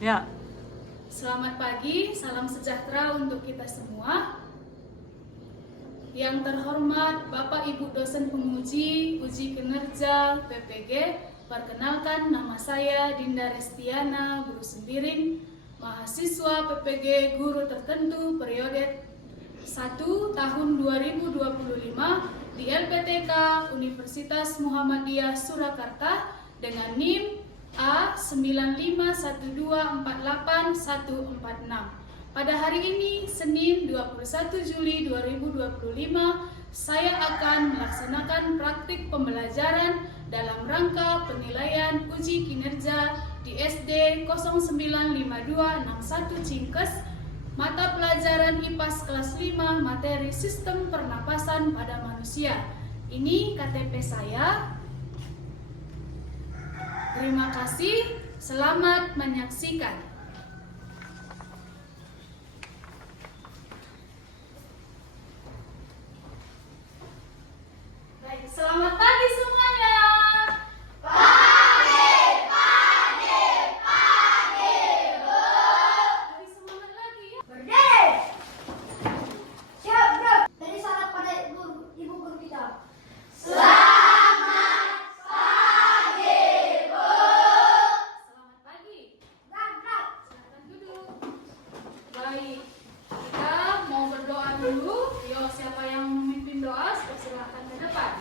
Ya. Selamat pagi, salam sejahtera untuk kita semua. Yang terhormat Bapak Ibu dosen penguji uji kinerja PPG, perkenalkan nama saya Dinda Restiana, guru sembiring, mahasiswa PPG guru tertentu periode 1 tahun 2025 di LPTK Universitas Muhammadiyah Surakarta dengan NIM A951248146. Pada hari ini, Senin 21 Juli 2025, saya akan melaksanakan praktik pembelajaran dalam rangka penilaian uji kinerja di SD 095261 Cingkes, mata pelajaran IPAS kelas 5, materi sistem pernapasan pada manusia. Ini KTP saya. Terima kasih, selamat menyaksikan. Baik, selamat pagi semuanya. Pagi, Bu. Lebih semangat lagi ya. Berdiri. Siap, bro. Dari salam pada ibu guru kita. Selamat pagi, Bu. Selamat pagi. Gerak. Silakan duduk. Baik, kita mau berdoa dulu. Yo, siapa yang memimpin doa, silakan ke depan.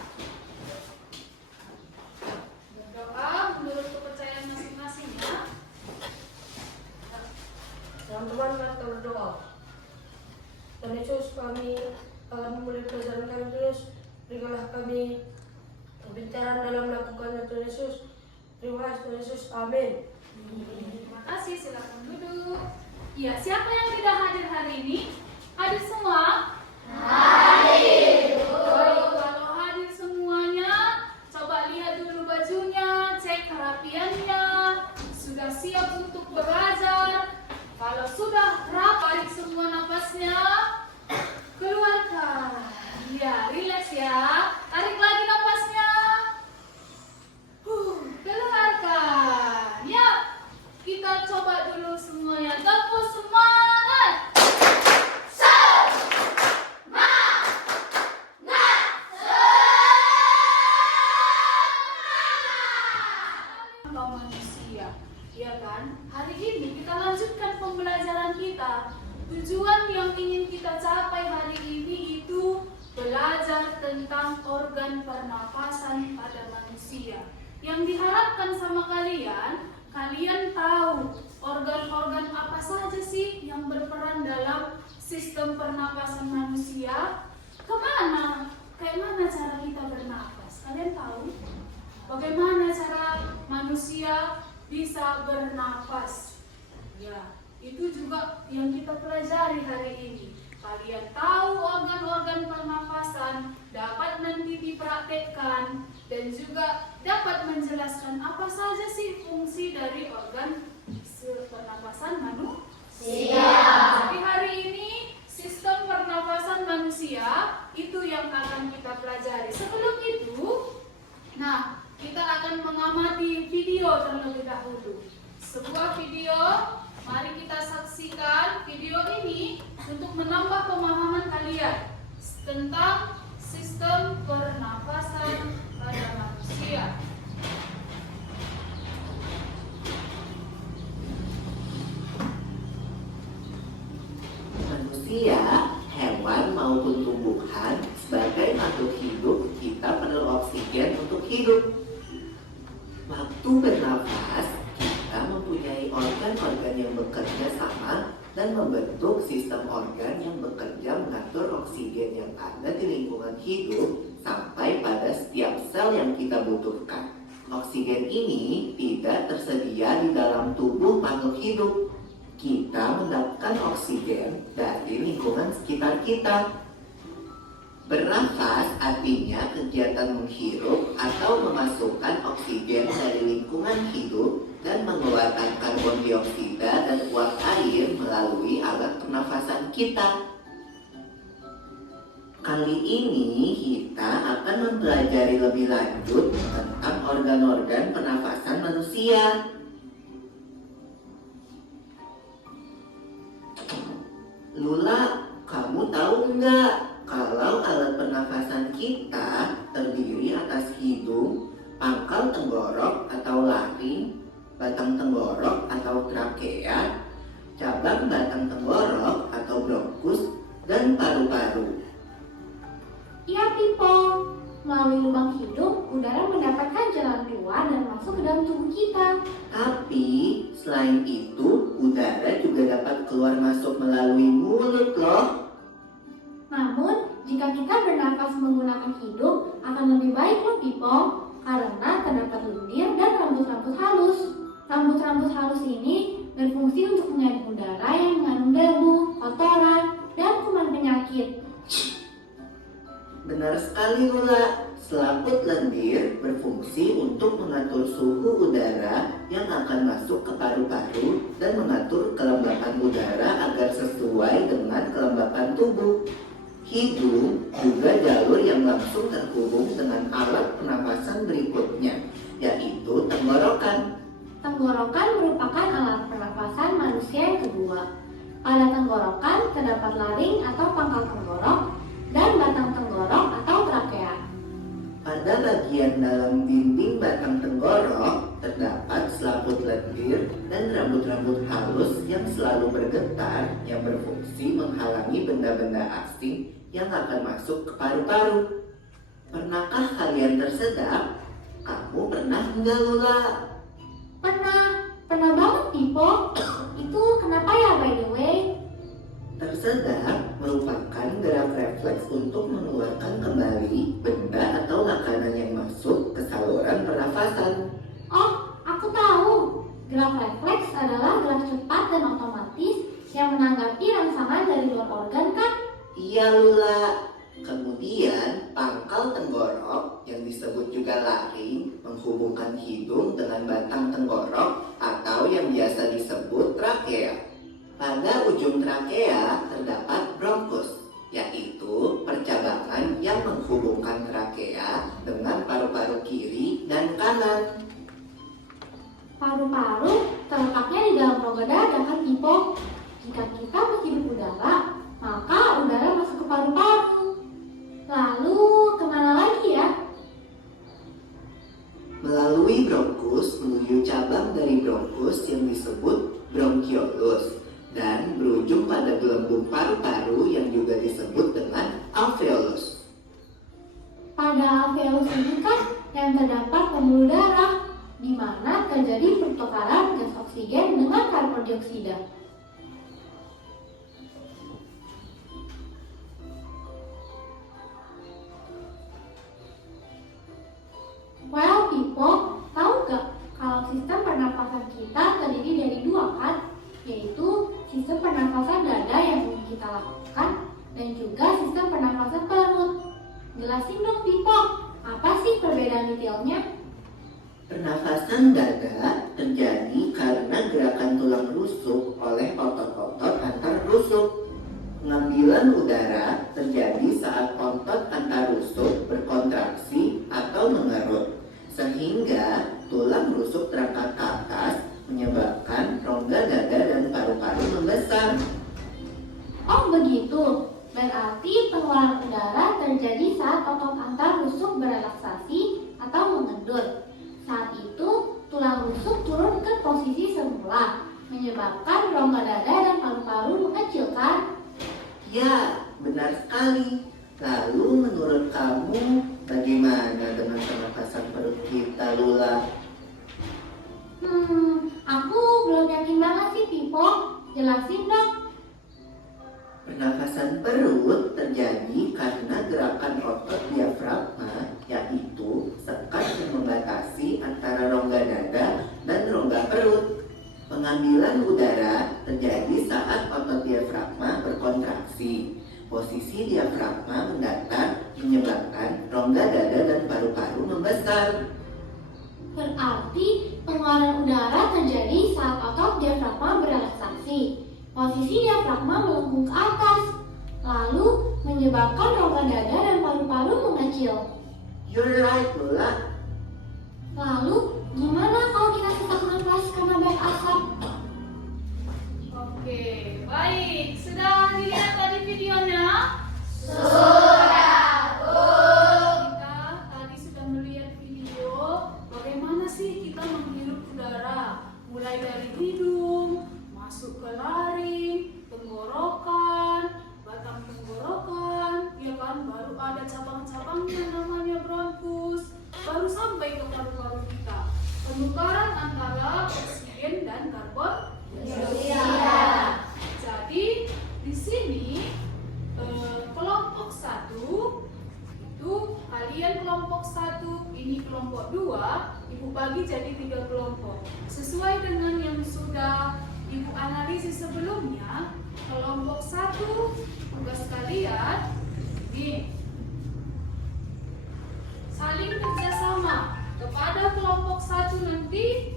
Berdoa menurut kepercayaan masing-masing ya. Teman-teman, mari kita berdoa. Tuhan Yesus, kami akan memulai pelajaran kami terus. Berikanlah kami kebencaran dalam melakukannya, Tuhan Yesus. Terima kasih, Tuhan Yesus. Amin. Terima kasih, silakan duduk. Ya, siapa yang tidak hadir hari ini? Hadir semua? Hadir, Bu. Baik, kalau hadir semuanya, coba lihat dulu bajunya, cek kerapiannya, sudah siap untuk belajar. Kalau sudah rapi semua napasnya, keluarkan. Ya, rileks ya. Tarik lagi napasnya. Keluarkan. Ya, kita coba dulu semuanya. Tempo semangat. Manusia, ya kan? Hari ini kita lanjutkan pembelajaran kita. Tujuan yang ingin kita capai hari ini itu belajar tentang organ pernapasan pada manusia. Yang diharapkan sama kalian, kalian tahu organ-organ apa saja sih yang berperan dalam sistem pernapasan manusia. Kemana? Kayak mana cara kita bernapas? Kalian tahu? Bagaimana cara manusia bisa bernapas? Ya, itu juga yang kita pelajari hari ini. Kalian tahu organ-organ pernapasan, dapat nanti dipraktekkan dan juga dapat menjelaskan apa saja sih fungsi dari organ pernapasan manusia. Jadi hari ini sistem pernapasan manusia itu yang akan kita pelajari. Sebelum itu, nah, kita akan mengamati video terlebih dahulu. Sebuah video, mari kita saksikan video ini untuk menambah pemahaman kalian tentang sistem pernapasan pada manusia. Manusia, hewan maupun tumbuhan, sebagai makhluk hidup, kita perlu oksigen untuk hidup. Waktu bernafas, kita mempunyai organ-organ yang bekerja sama dan membentuk sistem organ yang bekerja mengatur oksigen yang ada di lingkungan hidup sampai pada setiap sel yang kita butuhkan. Oksigen ini tidak tersedia di dalam tubuh makhluk hidup. Kita mendapatkan oksigen dari lingkungan sekitar kita. Bernafas artinya kegiatan menghirup atau memasukkan oksigen dari lingkungan hidup dan mengeluarkan karbon dioksida dan uap air melalui alat pernafasan kita. Kali ini kita akan mempelajari lebih lanjut tentang organ-organ pernafasan manusia. Lula, kamu tahu nggak kalau alat pernafasan kita terdiri atas hidung, pangkal tenggorok atau laring, batang tenggorok atau trakea, cabang batang tenggorok atau bronkus, dan paru-paru. Iya, Pipo. Melalui lubang hidung, udara mendapatkan jalan keluar dan masuk ke dalam tubuh kita. Tapi selain itu, udara juga dapat keluar masuk melalui mulut loh. Namun, jika kita bernafas menggunakan hidung, akan lebih baik loh, Pipo. Karena terdapat lendir dan rambut-rambut halus. Rambut-rambut halus ini berfungsi untuk menyaring udara yang mengandung debu, kotoran, dan kuman penyakit. Benar sekali Lula, selaput lendir berfungsi untuk mengatur suhu udara yang akan masuk ke paru-paru dan mengatur kelembapan udara agar sesuai dengan kelembapan tubuh. Hidung juga jalur yang langsung terhubung dengan alat pernapasan berikutnya, yaitu tenggorokan. Tenggorokan merupakan alat pernafasan manusia yang kedua. Pada tenggorokan terdapat laring atau pangkal tenggorok dan batang tenggorok atau trakea. Pada bagian dalam dinding batang tenggorok terdapat selaput lendir dan rambut-rambut halus yang selalu bergetar yang berfungsi menghalangi benda-benda asing yang akan masuk ke paru-paru. Pernahkah kalian tersedak? Kamu pernah nggak Lula? Pernah banget, Pipo. Itu kenapa ya, by the way? Tersedak merupakan gerak refleks untuk mengeluarkan kembali benda atau makanan yang masuk ke saluran pernafasan. Oh, aku tahu. Gerak refleks adalah gerak cepat dan otomatis yang menanggapi rangsangan dari luar organ, kan? Iya Lula. Kemudian pangkal tenggorok yang disebut juga laring menghubungkan hidung dengan batang tenggorok atau yang biasa disebut trakea. Pada ujung trakea terdapat bronkus, yaitu percabangan yang menghubungkan trakea dengan paru-paru kiri dan kanan. Paru-paru terletaknya di dalam rongga dada, kan, Pipo? Jika kita menghirup udara, maka udara masuk ke paru-paru. Lalu kemana lagi ya? Melalui bronkus menuju cabang dari bronkus yang disebut bronkiolus dan berujung pada gelembung paru-paru yang juga disebut dengan alveolus. Pada alveolus ini kan yang terdapat pembuluh darah, di mana terjadi pertukaran gas oksigen dengan karbon dioksida. Well, Pipo, tahu gak kalau sistem pernafasan kita terdiri dari dua, kan? Yaitu sistem pernafasan dada yang kita lakukan dan juga sistem pernafasan perut. Jelasin dong, Pipo, apa sih perbedaan detailnya? Pernafasan dada terjadi karena gerakan tulang rusuk oleh otot-otot antar rusuk. Pengambilan udara terjadi saat otot antar rusuk berkontraksi atau mengerut, sehingga tulang rusuk terangkat ke atas menyebabkan rongga dada dan paru-paru membesar. Oh begitu, berarti pengeluaran udara terjadi saat otot antar rusuk berelaksasi atau mengendur. Saat itu, tulang rusuk turun ke posisi semula, menyebabkan rongga dada dan paru-paru mengecil, kan? Ya, benar sekali. Lalu menurut kamu bagaimana dengan pernafasan perut kita, Lula? Aku belum yakin banget sih, Pipo. Jelasin dong. Pernafasan perut terjadi karena gerakan otot diafragma, yaitu sekat yang membatasi antara rongga dada dan rongga perut. Pengambilan udara terjadi saat otot diafragma berkontraksi. Posisi diafragma mendatar menyebabkan rongga dada dan paru-paru membesar. Berarti pengeluaran udara terjadi saat otot diafragma berelaksasi. Posisi diafragma melengkung ke atas, lalu menyebabkan rongga dada dan paru-paru mengecil. You're right, Lula. Lalu, gimana kalau kita sesak nafas karena banyak asap? Oke, baik. Sudah dilihat kelompok 1, tugas kalian ini saling kerjasama. Kepada kelompok 1 nanti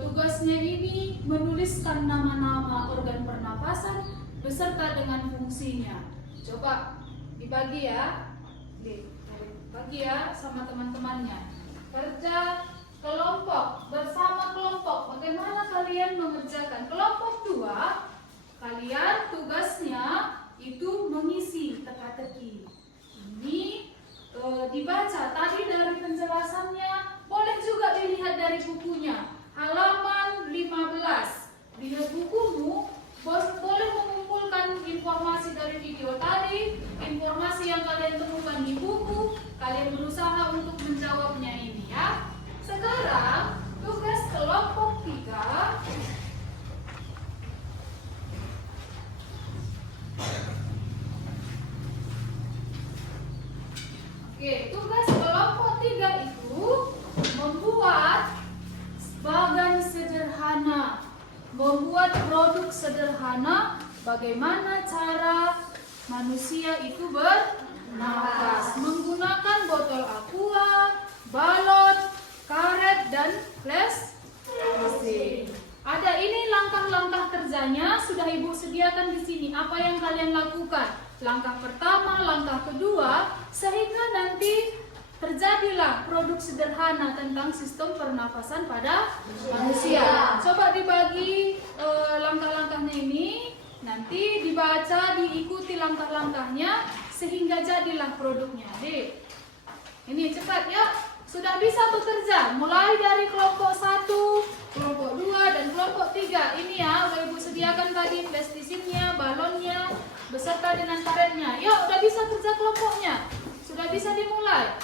tugasnya ini menuliskan nama-nama organ pernapasan beserta dengan fungsinya. Coba dibagi ya, bagi ya sama teman-temannya. Kerja kelompok bersama kelompok. Bagaimana kalian mengerjakan? Kelompok 2, kalian tugasnya itu mengisi teka-teki. Ini dibaca tadi dari penjelasannya, boleh juga dilihat dari bukunya. Halaman 15. Lihat bukumu, boleh mengumpulkan informasi dari video tadi, informasi yang kalian temukan di buku, kalian berusaha untuk menjawabnya ini ya. Sekarang tugas kelompok 3. Oke, tugas kelompok 3 itu membuat bagan sederhana, membuat produk sederhana. Bagaimana cara manusia itu bernafas menggunakan botol aqua, balon, karet, dan plastik. Ada ini langkah-langkah kerjanya sudah Ibu sediakan di sini. Apa yang kalian lakukan? Langkah pertama, langkah kedua, sehingga nanti terjadilah produk sederhana tentang sistem pernafasan pada manusia. Coba dibagi langkah-langkahnya ini, nanti dibaca, diikuti langkah-langkahnya sehingga jadilah produknya. Dek, ini cepat ya. Sudah bisa bekerja mulai dari kelompok 1, kelompok 2, dan kelompok 3. Ini ya, udah Ibu sediakan tadi plastisitnya, balonnya, beserta dengan karetnya. Yuk, udah bisa kerja kelompoknya. Sudah bisa dimulai.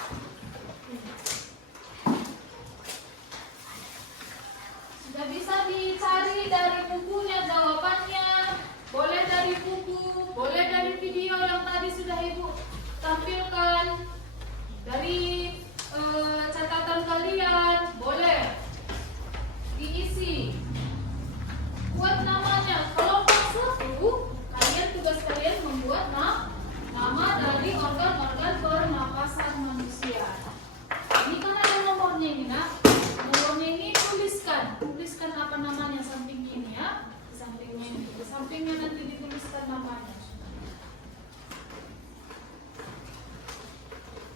Sudah bisa dicari dari bukunya jawabannya. Boleh dari buku, boleh dari video yang tadi sudah Ibu tampilkan. Dari catatan kalian, boleh diisi. Buat namanya. Kelompok 1, kalian tugas kalian membuat nama dari organ-organ pernapasan manusia. Ini kan ada nomornya ini nak. Nomornya ini tuliskan apa namanya samping ini ya. Di sampingnya ini, di sampingnya nanti dituliskan namanya.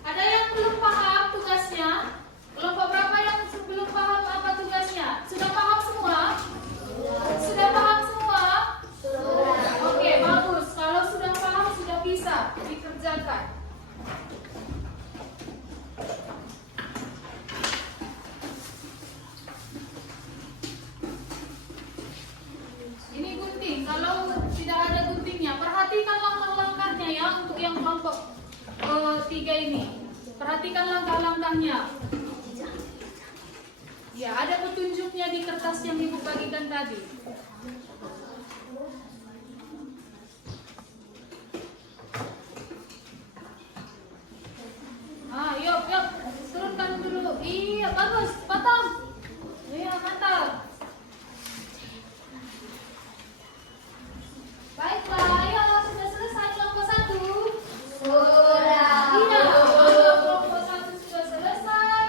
Ada yang belum paham tugasnya? Kelompok berapa yang belum paham apa tugasnya? Sudah paham semua? Sudah paham semua? Oke, bagus. Kalau sudah paham, sudah bisa dikerjakan. Ini gunting. Kalau tidak ada guntingnya, perhatikan langkah-langkahnya ya untuk yang kelompok 3 ini. Perhatikan langkah-langkahnya. Ya, ada petunjuknya di kertas yang Ibu bagikan tadi. Yuk, turunkan dulu. Iya, bagus, potong. Iya, mantap. Baiklah, ayo sudah selesai kelompok 1. Iya, kelompok 1 sudah selesai.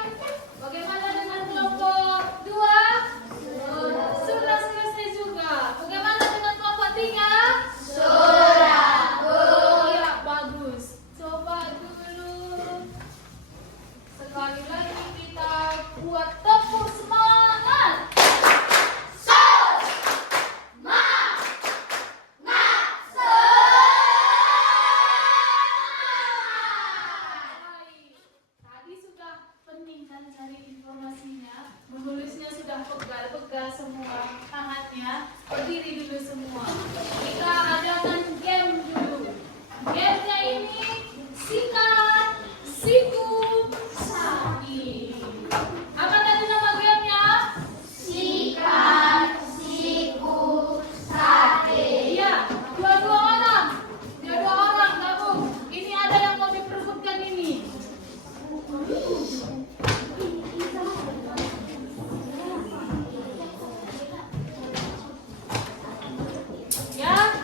Bagaimana dengan kelompok 2? Sudah selesai juga. Bagaimana dengan kelompok 3? Iya, bagus. Coba dulu. Sekali lagi kita buat tepuk semangat. Tadi sudah pening kan cari informasinya, menulisnya sudah pegal-pegal semua tangannya, berdiri dulu semua. Kita adakan game dulu. Gamenya ini sikat, siku, saki. Apa tadi nama gamenya? Sikat, siku, saki. Iya, dua-dua orang gabung. Ini ada yang mau diperebutkan ini. Ya,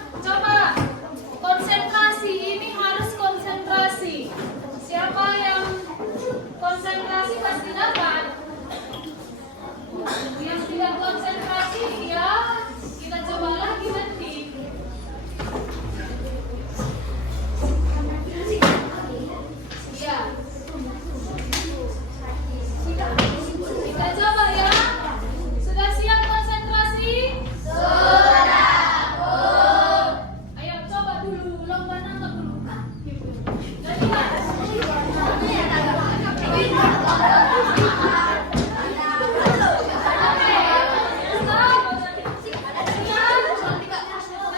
konsentrasi ya. Kita coba lagi nanti. Iya. Kita coba ya. Sudah siap konsentrasi? Ayo coba dulu, lomba nangkep dulu. Jadi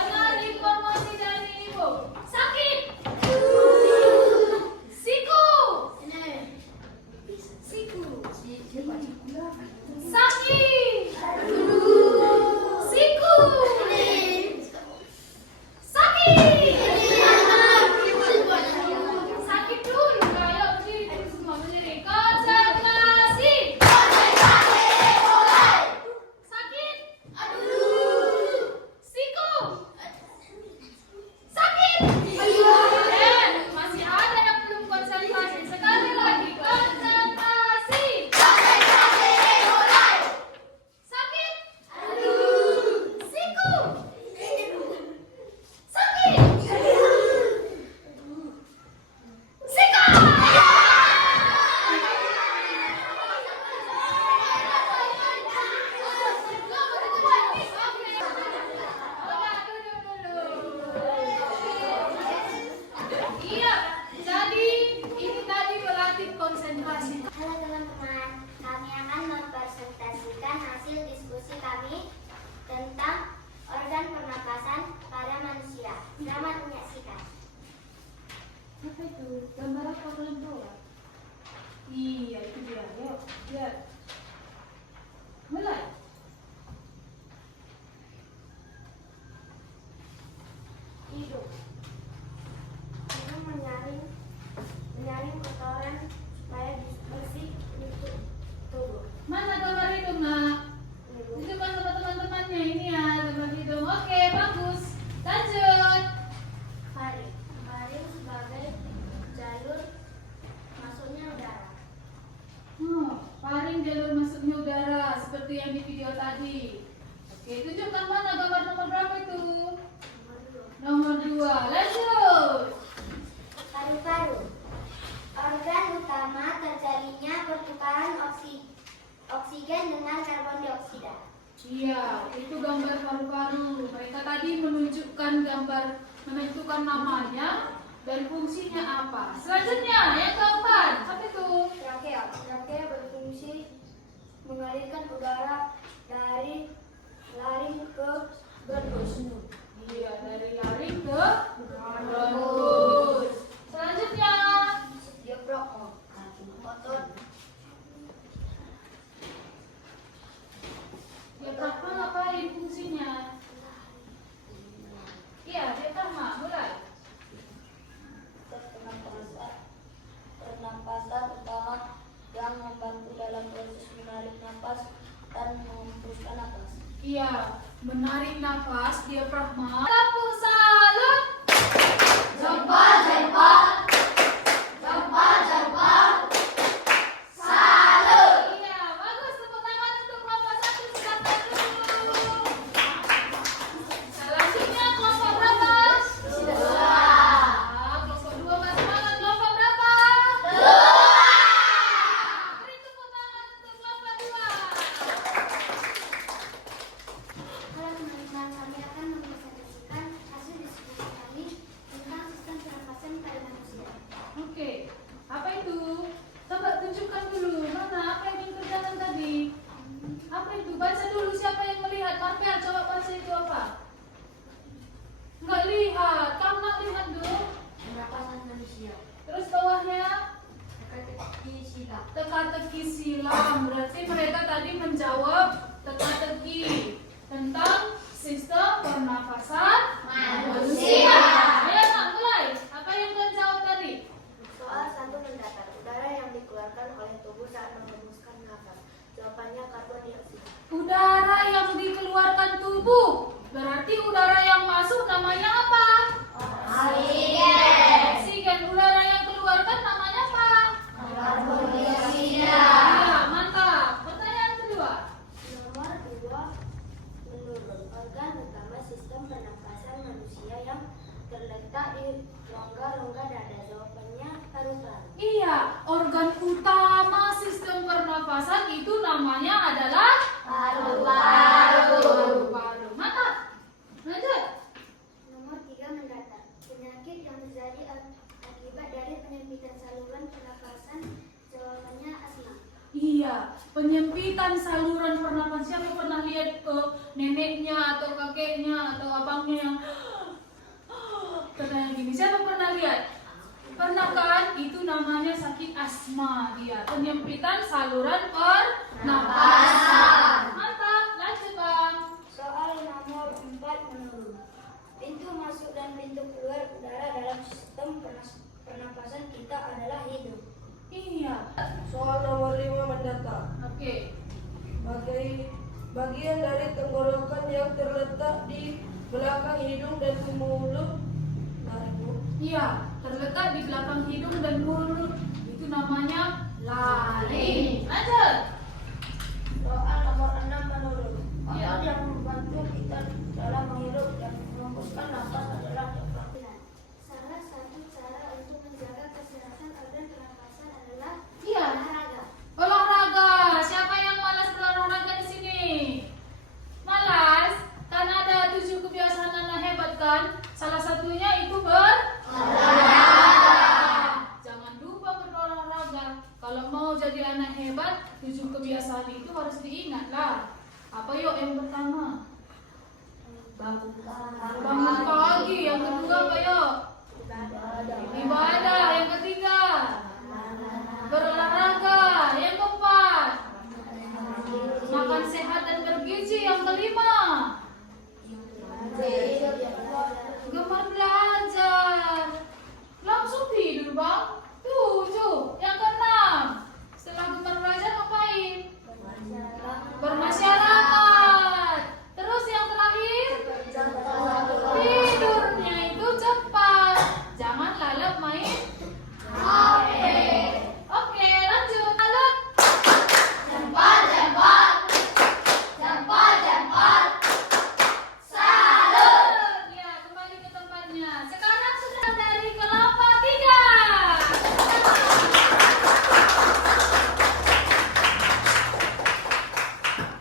dengar informasi dari ibu. Sakit. Siku. Sakit. Siku. Sakit. Sakit dulu, ayo berdiri semua berdiri. Konsentrasi. Sakit. Siku. Sakit. Masih ada yang belum konsentrasi. Sekali lagi konsentrasi. Sakit. Siku. Sakit. Sika. Iya, jadi ini tadi berlatih konsentrasi. Halo teman-teman, kami akan mempresentasikan hasil diskusi kami tentang organ pernapasan pada manusia. Selamat menyaksikan. Apa itu? Gambar apa kalian tahu? Iya, itu dia. Yuk, lihat. Mulai. Hidung. Hidung menyaring kotoran supaya bersih untuk tubuh. Mana gambar hidung, Nak? Tunjukkan sama teman-temannya ini ya, gambar hidung. Oke, bagus. Lanjut. Faring. Faring sebagai jalur masuknya udara. Faring jalur masuknya udara seperti yang di video tadi. Oke, tunjukkan mana gambar nomor berapa itu? Nomor 2. Nomor 2. Lanjut. Paru-paru. Organ utama terjalinnya pertukaran oksigen dengan karbon dioksida. Iya, itu gambar paru-paru. Mereka tadi menunjukkan gambar, menentukan namanya dan fungsinya apa. Selanjutnya, yang keempat, apa itu? Trakea. Trakea berfungsi mengalirkan udara dari laring ke bronkus. Iya, dari laring ke bronkus. Selanjutnya, Diafragma. Otot. diafragma ngapain fungsinya? Iya, diafragma, mulai. Pernapasan utama yang membantu dalam proses menarik napas dan menghembuskan napas. Iya, menarik nafas diafragma. Tepuk salut. Jempol, jempol. Jempol, jempol. Salut. Iya, bagus. Tepuk tangan untuk kelompok 1 silakan dulu. Selanjutnya kelompok berapa? 2. Kelompok 2 masih semangat. Kelompok berapa? 2. Beri tepuk tangan untuk kelompok 2. Halo teman-teman, kami akan mempresentasikan hasil diskusi kami tentang sistem pernapasan pernapasan manusia yang terletak di rongga-rongga dada. Jawabannya paru-paru. Iya, organ utama sistem pernapasan itu namanya adalah Paru-paru. Paru-paru. Mantap. Lanjut. Nomor 3 mendatar. Penyakit yang terjadi akibat dari penyempitan saluran pernapasan. Jawabannya asma. Iya, penyempitan saluran pernapasan. Siapa pernah lihat neneknya atau kakeknya atau abangnya yang katanya gini? Siapa pernah lihat? Pernah kan? Itu namanya sakit asma dia. Penyempitan saluran pernapasan. Mantap. Lanjut bang. Soal nomor 4 menurut. Pintu masuk dan pintu keluar udara dalam sistem pernapasan kita adalah hidung. Iya. Soal nomor 5 mendatar. Oke. Bagian dari tenggorokan yang terletak di belakang hidung dan mulut. Iya, terletak di belakang hidung dan mulut. Itu namanya laring. Lanjut. Soal nomor 6 menurut. Iya. Otot yang membantu kita dalam menghirup dan menghembuskan nafas adalah diafragma. Salah satu cara untuk menjaga kesehatan organ pernapasan adalah Iya. olahraga. Olahraga. Siapa yang malas berolahraga di sini? Malas? Kan ada 7 kebiasaan anak hebat kan? Salah satunya itu jangan lupa berolahraga. Kalau mau jadi anak hebat, 7 kebiasaan itu harus diingat lah. Apa yuk yang pertama? Bangun pagi. Yang kedua apa yuk? Ibadah. Yang ketiga? Berolahraga. Yang keempat? Makan sehat dan bergizi. Yang kelima? Gemar belajar. Langsung tidur bang. 7. Yang keenam, setelah gemar belajar ngapain? Bermasyarakat. Terus yang terakhir, tidurnya itu cepat. Jangan lalap main HP. Oke, lanjut. Alat. Ya, kembali ke tempatnya. Sekarang sudah dari kelapa 3.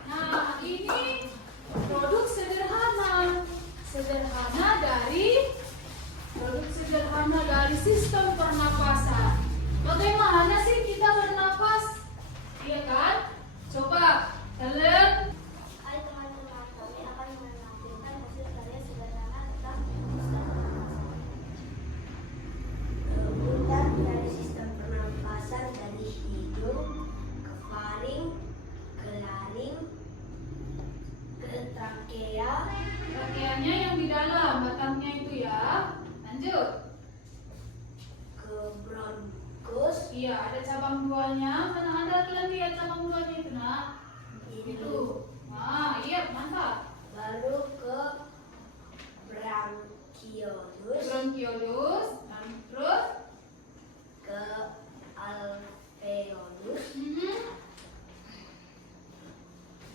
Nah, ini produk sederhana dari sistem pernapasan. Bagaimana sih kita bernapas? Iya kan? Coba kalian. Hai teman-teman, kami akan menampilkan hasil karya sederhana tentang sistem pernapasan. Rebutan dari sistem pernapasan dari hidung ke faring, ke laring, ke trakea, Pakaiannya yang di dalam, batangnya itu ya. Lanjut. ke bronkus, Iya, ada cabang duanya. Mana ada kalian lihat cabang duanya itu nak? Itu. Nah, iya mantap. baru ke bronkiolus, Bronkiolus, dan terus. ke alveolus,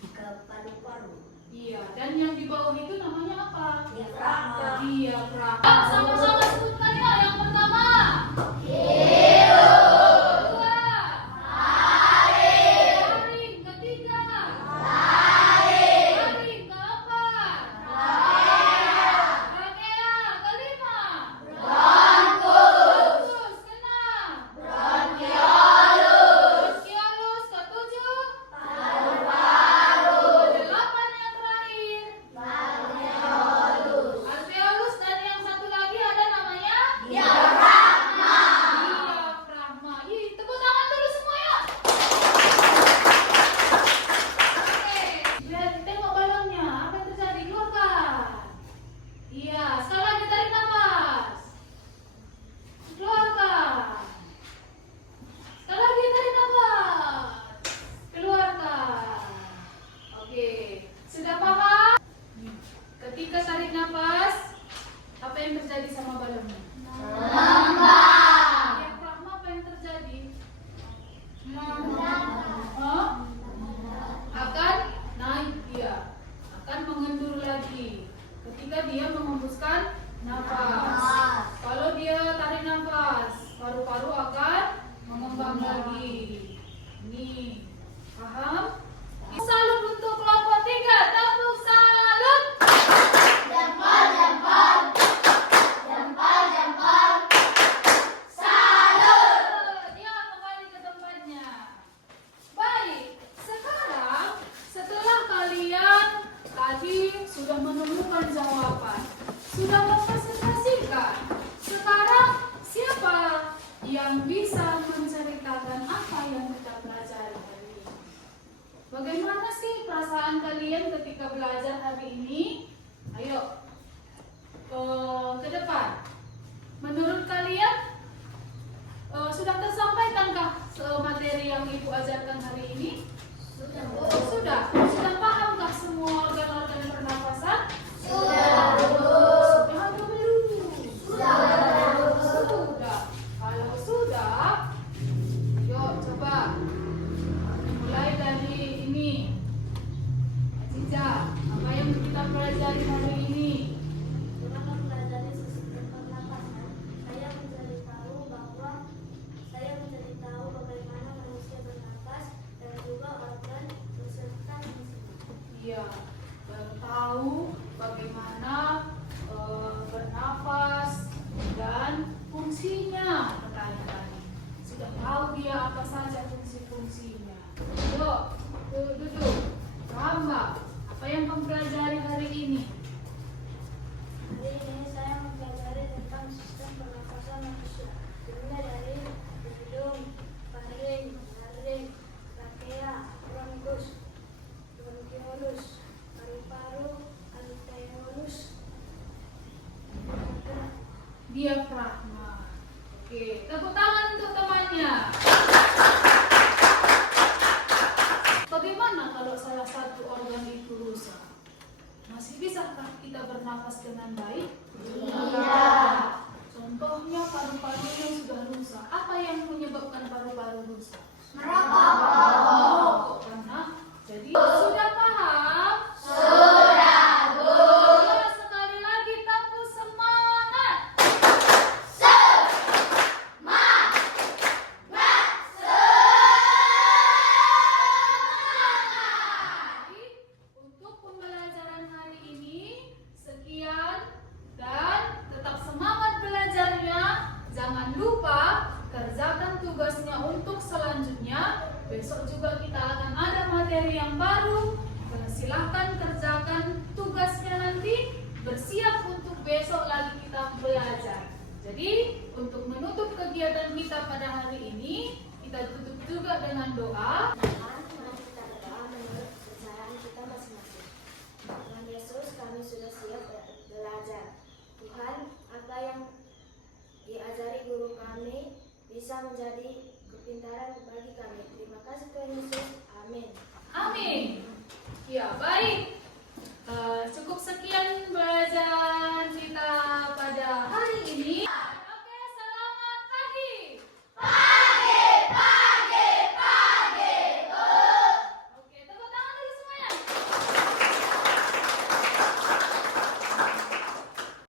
ke paru-paru. Iya, dan yang di bawah itu namanya apa? Diafragma. Diafragma. Sama-sama sebutkan ya. Yang pertama. Alveolus dan yang satu lagi ada namanya diafragma. Ih, tepuk tangan dulu semua ya. Oke, lihat tengok balonnya. Apa yang terjadi? Keluarkan. Iya, sekali lagi tarik nafas. Keluarkan. Sekali lagi tarik nafas. Keluarkan. Oke, sudah paham? Ketika tarik nafas, apa yang terjadi sama balonnya? Diafragma apa yang terjadi? Hah? Akan naik dia, akan mengendur lagi. Ketika ketika dia mengembuskan nafas. Kalau dia tarik nafas, paru-paru akan mengembang lagi. Ini, paham? Salut untuk kelompok 3, tepuk salut. Jempol, jempol. Jempol, jempol. Salut. Dia kembali ke tempatnya. Baik, sekarang setelah kalian tadi sudah menemukan jawaban, sudah mempresentasikan, sekarang siapa yang bisa menceritakan apa yang kita pelajari hari ini? Bagaimana sih perasaan kalian ketika belajar hari ini? Ayo, ke depan. Menurut kalian, sudah tersampaikankah materi yang Ibu ajarkan hari ini? Sudah. Sudah pahamkah semua organ-organ pernapasan? Sudah atau belum? Sudah. Kalau sudah, yuk coba mulai dari ini. Aziza, apa yang kita pelajari hari ini? Setelah mempelajari sistem pernapasan, saya mencari tahu bagaimana manusia bernapas dan juga organ beserta fungsinya. Iya, baru tahu bagaimana bernapas dan fungsinya. Katanya tadi sudah tahu dia apa saja fungsi-fungsinya. Yuk, duduk. Ramba, apa yang kamu pelajari hari ini? Hari ini saya mempelajari tentang sistem pernapasan manusia. Dimulai dari hidung, faring, laring, trakea, bronkus, bronkiolus, paru-paru, alveolus, Diafragma. Oke, tepuk tangan untuk temannya. Bagaimana kalau salah satu organ itu rusak? Masih bisakah kita bernafas dengan baik? Tidak. Contohnya paru-parunya sudah rusak. Apa yang menyebabkan paru-paru rusak? Merokok. Karena jadi sudah paham? Sudah, Bu. Ya, sekali lagi tepuk semangat. Jadi, untuk pembelajaran hari ini sekian dan tetap semangat belajarnya. Jangan lupa kerjakan tugasnya untuk selanjutnya. Besok juga kita akan ada materi yang baru. Silahkan kerjakan tugasnya nanti. Bersiap untuk besok lagi kita belajar. Jadi untuk menutup kegiatan kita pada hari ini, kita tutup juga dengan doa. Mari kita berdoa menurut kepercayaan kita masing-masing. Tuhan Yesus, kami sudah siap belajar. Tuhan, apa yang diajari guru kami bisa menjadi kepintaran bagi kami. Terima kasih Tuhan Yesus. Amin. Amin. Ya, baik. Cukup sekian